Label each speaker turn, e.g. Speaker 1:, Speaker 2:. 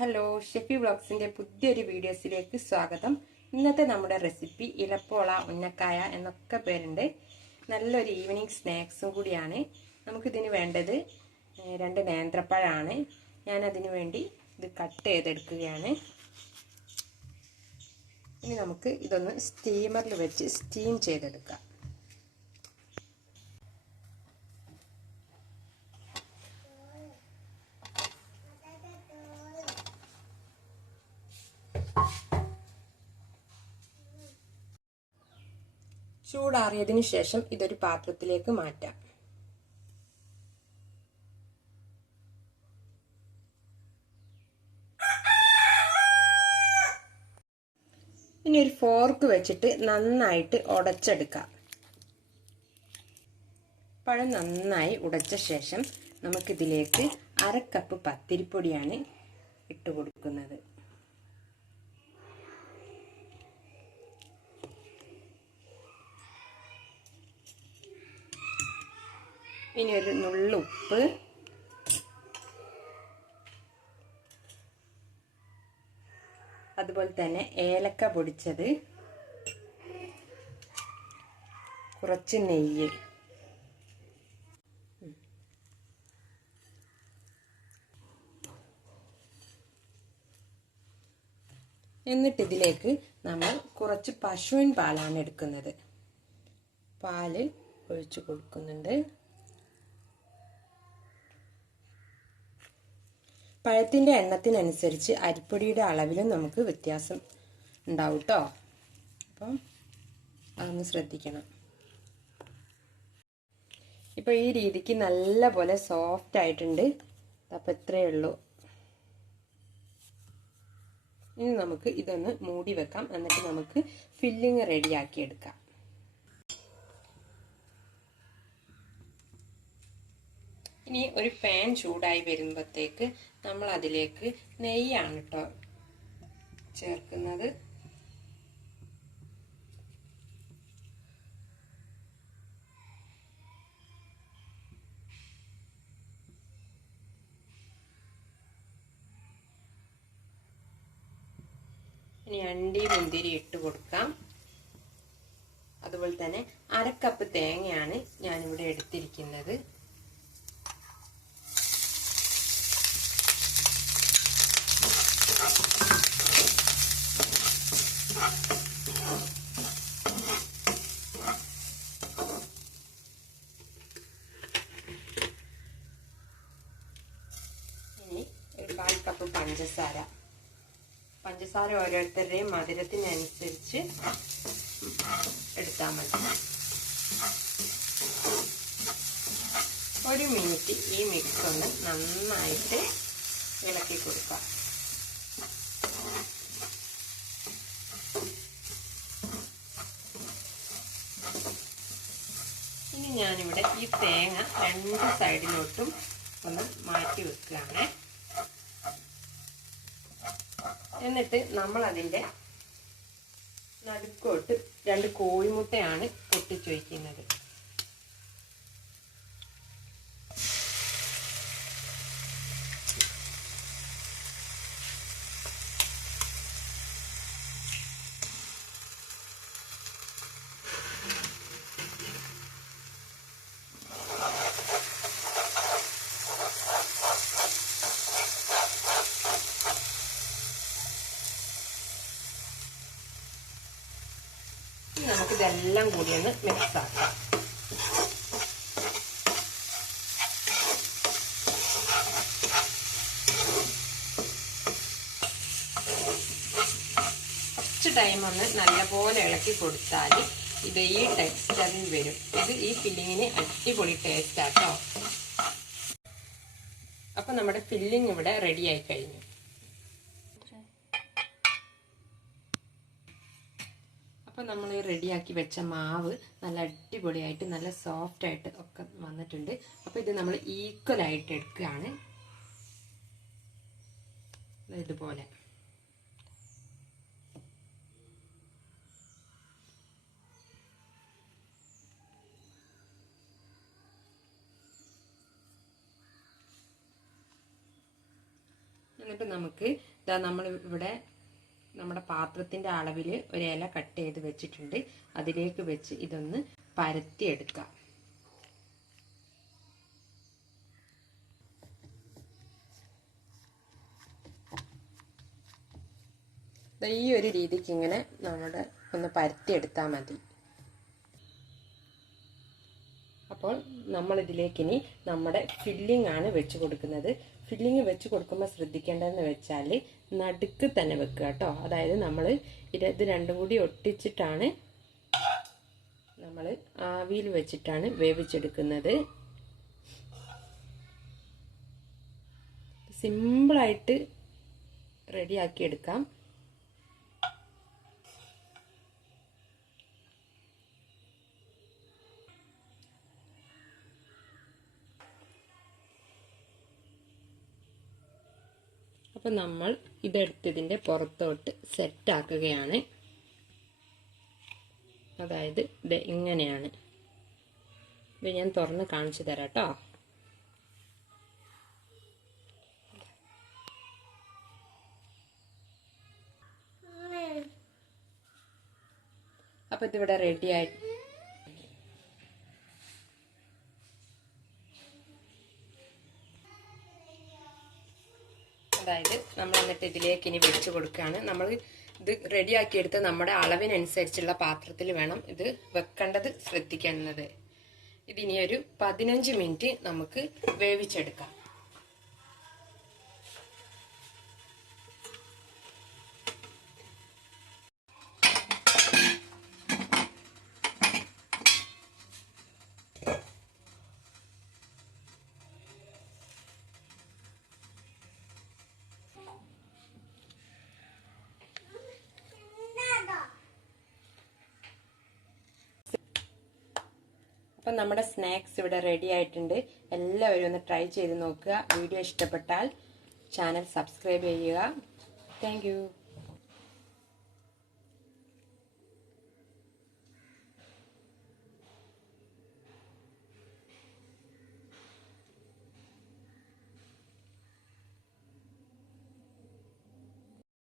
Speaker 1: Hello Shefi വ്ളോഗ്സിന്റെ പുതിയൊരു വീഡിയോസിലേക്ക് സ്വാഗതം. ഇന്നത്തെ നമ്മുടെ റെസിപ്പി ഇലപ്പോള ഉന്നക്കായ എന്നൊക്കെ പേരുണ്ട്. നല്ലൊരു ഈവനിങ് സ്നാക്സും കൂടിയാണ്. നമുക്കിതിന് വേണ്ടത് രണ്ട് നേന്ത്രപ്പഴമാണ് ഞാൻ അതിനു വേണ്ടി ഇത് കട്ട് ചെയ്തെടുക്കുകയാണ്. ഇനി നമുക്ക് ഇതൊന്ന് സ്റ്റീമറിൽ വെച്ച് സ്റ്റീം ചെയ്തെടുക്കാം. ചൂടാറിയതിനു ശേഷം ഇതൊരു പാത്രത്തിലേക്ക് മാറ്റാം. ഇനി ഒരു ഫോർക്ക് വെച്ചിട്ട് നന്നായിട്ട് ഉടച്ചെടുക്കാം. പഴം നന്നായി ഉടച്ച ശേഷം നമുക്കിതിലേക്ക് അര കപ്പ് പത്തിരിപ്പൊടിയാണ് ഇട്ട് കൊടുക്കുന്നത് ഇനി ഒരു നുള്ളുപ്പ് അതുപോലെ തന്നെ ഏലക്ക പൊടിച്ചത്. കുറച്ച് നെയ്യ്. എന്നിട്ട് ഇതിലേക്ക് നമ്മൾ കുറച്ച് പശുവിൻ പാലാണ് എടുക്കുന്നത്. പാൽ ഒഴിച്ചു കൊടുക്കുന്നുണ്ട്. പഴത്തിന്റെ എണ്ണത്തിനനുസരിച്ച് അരിപ്പൊടിയുടെ അളവിലും നമുക്ക് വ്യത്യാസം ഉണ്ടാവും കേട്ടോ അപ്പം അതൊന്ന് ശ്രദ്ധിക്കണം. ഇപ്പോൾ ഈ രീതിക്ക് നല്ല പോലെ സോഫ്റ്റ് ആയിട്ടുണ്ട്. അപ്പം ഇത്രയേ ഉള്ളൂ. ഇനി നമുക്ക് ഇതൊന്ന് മൂടി വെക്കാം. എന്നിട്ട് നമുക്ക് ഫില്ലിങ് റെഡിയാക്കി എടുക്കാം. ഇനി ഒരു പാൻ ചൂടായി വരുമ്പോഴത്തേക്ക് നമ്മൾ അതിലേക്ക് നെയ്യാണ് കേട്ടോ ചേർക്കുന്നത്. ഇനി അണ്ടി മുന്തിരി ഇട്ട് കൊടുക്കാം. അതുപോലെ തന്നെ അരക്കപ്പ് തേങ്ങയാണ് ഞാനിവിടെ എടുത്തിരിക്കുന്നത് ഇനി ഒരു കാൽ കപ്പ് പഞ്ചസാര പഞ്ചസാര ഓരോരുത്തരുടെയും മധുരത്തിനനുസരിച്ച് എടുത്താൽ മതി. ഒരു മിനിറ്റ് ഈ മിക്സ് ഒന്ന് നന്നായിട്ട് ഇളക്കി കൊടുക്കാം. ഇനി ഞാനിവിടെ ഈ തേങ്ങ രണ്ട് സൈഡിലോട്ടും ഒന്ന് മാറ്റി വെക്കുകയാണ്. എന്നിട്ട് നമ്മൾ അതിന്റെ നടുക്കോട്ട് രണ്ട് കോഴിമുട്ടയാണ് പൊട്ടിച്ചു വയ്ക്കുന്നത് നമുക്കിതെല്ലാം കൂടി ഒന്ന് മിക്സ് ആക്കാം. കുറച്ച് ടൈം ഒന്ന് നല്ലപോലെ ഇളക്കി കൊടുത്താൽ ഇത് ഈ ടെക്സ്ചറിൽ വരും. ഇത് ഈ ഫില്ലിങ്ങിന് അടിപൊളി ടേസ്റ്റ് ആട്ടോ അപ്പൊ നമ്മുടെ ഫില്ലിങ് ഇവിടെ റെഡി ആയി കഴിഞ്ഞു അപ്പോൾ നമ്മൾ റെഡിയാക്കി വെച്ച മാവ് നല്ല അടിപൊളിയായിട്ട് നല്ല സോഫ്റ്റ് ആയിട്ട് ഒക്കെ വന്നിട്ടുണ്ട്. അപ്പോൾ ഇത് നമ്മൾ ഈക്വൽ ആയിട്ട് എടുക്കുകയാണ്. ഇതുപോലെ. എന്നിട്ട് നമുക്ക് ഇതാ നമ്മൾ ഇവിടെ നമ്മുടെ പാത്രത്തിന്റെ അളവിൽ ഒരു ഇല കട്ട് ചെയ്ത് വെച്ചിട്ടുണ്ട്. അതിലേക്ക് വെച്ച് ഇതൊന്ന് പരത്തിയെടുക്കാം. ഈ ഒരു രീതിക്ക് ഇങ്ങനെ നമ്മുടെ ഒന്ന് പരത്തിയെടുത്താൽ മതി. അപ്പോൾ ഇനി നമ്മുടെ ഫില്ലിംഗ് ആണ് വെച്ച് കൊടുക്കുന്നത്. ഫില്ലിങ് വെച്ച് കൊടുക്കുമ്പോൾ ശ്രദ്ധിക്കേണ്ടതെന്ന് വെച്ചാൽ നടുക്ക് തന്നെ വെക്കുക കേട്ടോ. അതായത് നമ്മൾ ഇത് രണ്ടും കൂടി ഒട്ടിച്ചിട്ടാണ് നമ്മൾ ആവിയിൽ വെച്ചിട്ടാണ് വേവിച്ചെടുക്കുന്നത്. സിമ്പിളായിട്ട് റെഡിയാക്കി അപ്പം നമ്മൾ ഇതെടുത്തതിന്റെ പുറത്തോട്ട് സെറ്റാക്കുകയാണ് അതായത് ഇത് ഇങ്ങനെയാണ്. ഇത് ഞാൻ തുറന്ന് കാണിച്ചു തരാം കേട്ടോ. അപ്പം ഇതിവിടെ റെഡി ആയി. അതായത് നമ്മൾ എന്നിട്ട് ഇതിലേക്ക് ഇനി വെച്ച് കൊടുക്കുകയാണ്. നമ്മൾ ഇത് റെഡിയാക്കിയെടുത്ത് നമ്മുടെ അളവിനനുസരിച്ചുള്ള പാത്രത്തിൽ വേണം ഇത് വെക്കേണ്ടത് ശ്രദ്ധിക്കേണ്ടത്. ഇതിനി ഒരു പതിനഞ്ച് മിനിറ്റ് നമുക്ക് വേവിച്ചെടുക്കാം. അപ്പം നമ്മുടെ സ്നാക്സ് ഇവിടെ റെഡി ആയിട്ടുണ്ട്. എല്ലാവരും ഒന്ന് ട്രൈ ചെയ്ത് നോക്കുക. വീഡിയോ ഇഷ്ടപ്പെട്ടാൽ ചാനൽ സബ്സ്ക്രൈബ് ചെയ്യുക. താങ്ക്